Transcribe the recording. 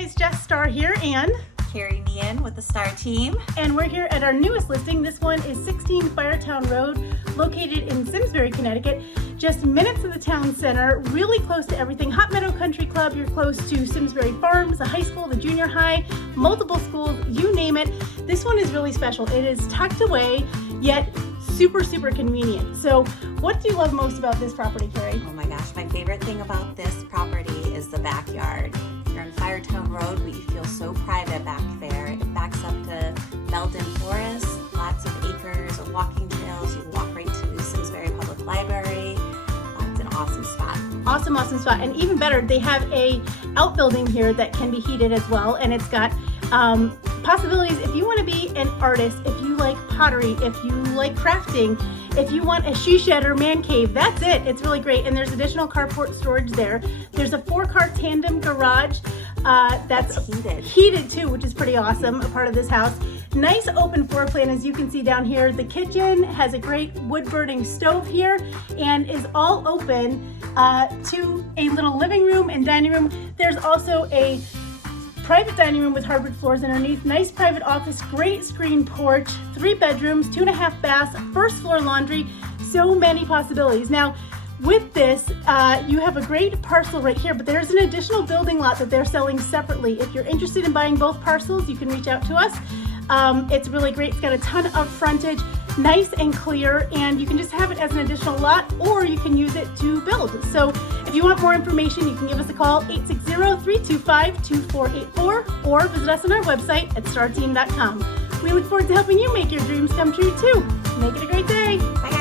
guys, Jess Star here and Carrie me in with the Star team. And we're here at our newest listing. This one is 16 Firetown Road, located in Simsbury, Connecticut. Just minutes of the town center, really close to everything. Hot Meadow Country Club, you're close to Simsbury Farms, the high school, the junior high, multiple schools, you name it. This one is really special. It is tucked away, yet super convenient. So what do you love most about this property, Carrie? Oh my gosh, my favorite thing about this property is the backyard. You're on Firetown Road, but you feel so private back there. It backs up to Belden Forest, lots of acres of walking trails. You can walk right to Simsbury Public Library. It's an awesome spot. Awesome spot. And even better, they have a outbuilding here that can be heated as well. And it's got possibilities if you want to be an artist, if you like pottery, if you like crafting, if you want a she shed or man cave, that's it. It's really great. And there's additional carport storage there. There's a 4-car tandem garage that's heated too, which is pretty awesome, a part of this house. Nice open floor plan, as you can see down here. The kitchen has a great wood burning stove here and is all open to a little living room and dining room. There's also a private dining room with hardwood floors underneath, nice private office, great screen porch, 3 bedrooms, 2.5 baths, first floor laundry, so many possibilities. Now, with this, you have a great parcel right here, but there's an additional building lot that they're selling separately. If you're interested in buying both parcels, you can reach out to us. It's really great. It's got a ton of frontage, nice and clear, and you can just have it as an additional lot, or you can use it to build. So if you want more information, you can give us a call, 860-325-2484, or visit us on our website at starteam.com. We look forward to helping you make your dreams come true too. Make it a great day. Bye guys.